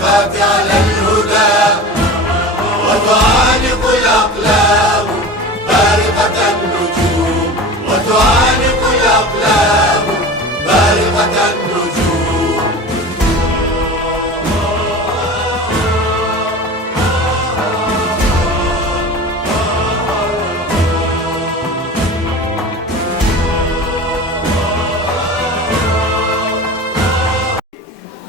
تخافي على الهدى وتعانق الأقلام بارقة النجوم، وتعانق الأقلام بارقة النجوم.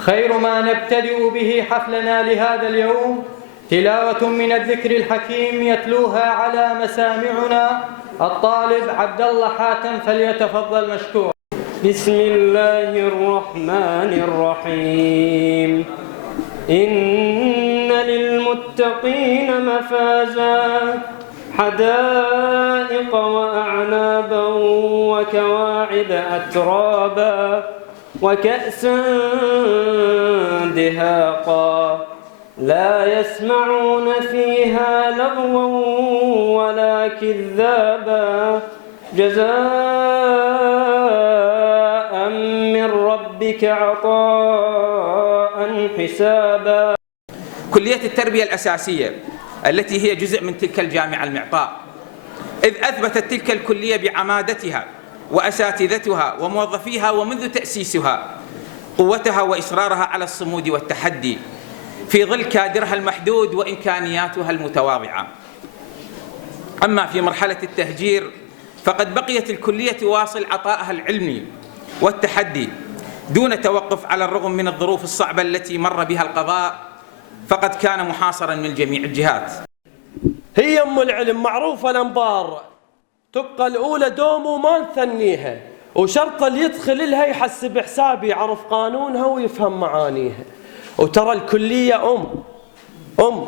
خير ما نبتدئ به حفلنا لهذا اليوم تلاوة من الذكر الحكيم يتلوها على مسامعنا الطالب عبد الله حاتم، فليتفضل مشكور. بسم الله الرحمن الرحيم. إن للمتقين مفازا حدائق وأعنابا وكواعب أترابا وكأسا دهاقا لا يسمعون فيها لغوا ولا كذابا جزاء من ربك عطاء حسابا. كلية التربية الأساسية التي هي جزء من تلك الجامعة المعطاء، إذ أثبتت تلك الكلية بعمادتها وأساتذتها وموظفيها ومنذ تأسيسها قوتها وإصرارها على الصمود والتحدي في ظل كادرها المحدود وإمكانياتها المتواضعة. أما في مرحلة التهجير فقد بقيت الكلية تواصل عطائها العلمي والتحدي دون توقف على الرغم من الظروف الصعبة التي مر بها القضاء، فقد كان محاصرا من جميع الجهات. هي أم العلم معروفة الأنبار، تبقى الأولى دوم وما نثنيها، وشرط اللي يدخل لها يحسب حساب، يعرف قانونها ويفهم معانيها. وترى الكلية أم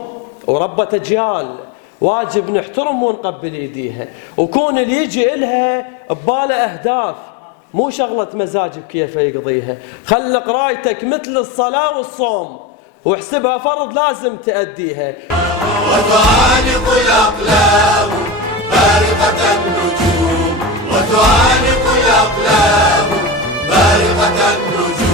وربة أجيال، واجب نحترم ونقبل يديها، وكون اللي يجي إلها بباله أهداف مو شغلة مزاج بكيف يقضيها. خل قرايتك مثل الصلاة والصوم واحسبها فرض لازم تأديها. وتعانق الأقلام بارقة النجوم، وتعانق الأقلام بارقة النجوم.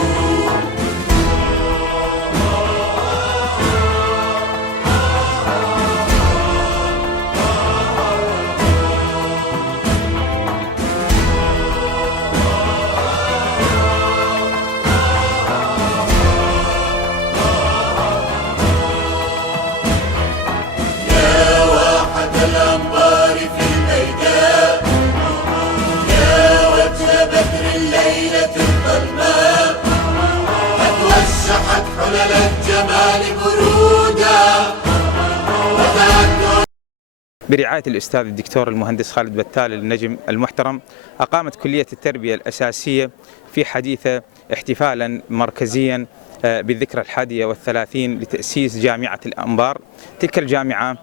الأنبار في الميدان، يا وجه بدر الليلة الظلماء، قد وشحت حلل الجمال برودا. برعاية الأستاذ الدكتور المهندس خالد بتال النجم المحترم، أقامت كلية التربية الأساسية في حديثة احتفالا مركزيا بالذكرى 31 لتأسيس جامعة الأنبار، تلك الجامعة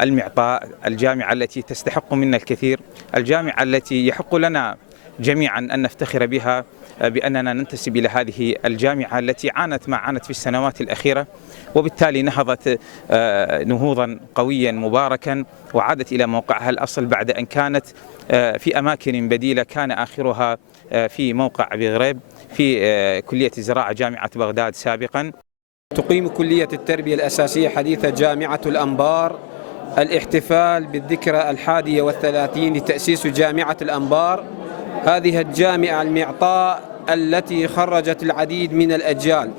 المعطاء، الجامعة التي تستحق منا الكثير، الجامعة التي يحق لنا جميعا أن نفتخر بها بأننا ننتسب إلى هذه الجامعة التي عانت ما عانت في السنوات الأخيرة، وبالتالي نهضت نهوضا قويا مباركا وعادت إلى موقعها الأصل بعد أن كانت في أماكن بديلة، كان آخرها في موقع بغريب في كلية الزراعة جامعة بغداد سابقا. تقيم كلية التربية الأساسية حديث جامعة الأنبار الاحتفال بالذكرى 31 لتأسيس جامعة الأنبار، هذه الجامعة المعطاء التي خرجت العديد من الأجيال،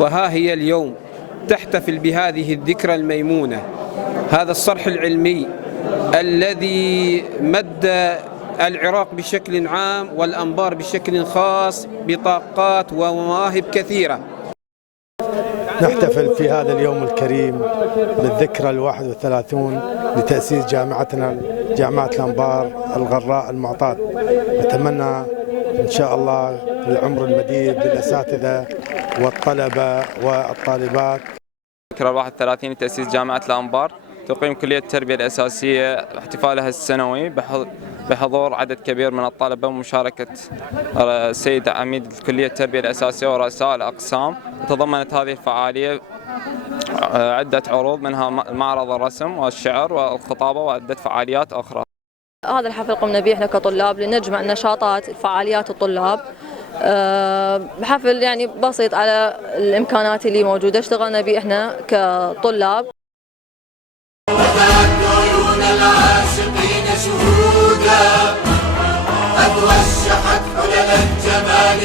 وها هي اليوم تحتفل بهذه الذكرى الميمونة. هذا الصرح العلمي الذي مد العراق بشكل عام والأنبار بشكل خاص بطاقات ومواهب كثيرة. نحتفل في هذا اليوم الكريم بالذكرى 31 لتأسيس جامعتنا، جامعة الأنبار الغراء المعطاة. نتمنى إن شاء الله العمر المديد للأساتذة والطلبة والطالبات. ذكرى 31 لتأسيس جامعة الأنبار، تقيم كلية التربية الأساسية احتفالها السنوي بحضور عدد كبير من الطلبة ومشاركة السيد عميد كلية التربية الأساسية ورؤساء الأقسام. تضمنت هذه الفعالية عدة عروض، منها معرض الرسم والشعر والخطابة وعدة فعاليات أخرى. هذا الحفل قمنا به احنا كطلاب لنجمع نشاطات فعاليات الطلاب حفل يعني بسيط على الإمكانات اللي موجودة اشتغلنا به إحنا كطلاب. عيون العاشقين شهودا قد وشحت حلل الجمال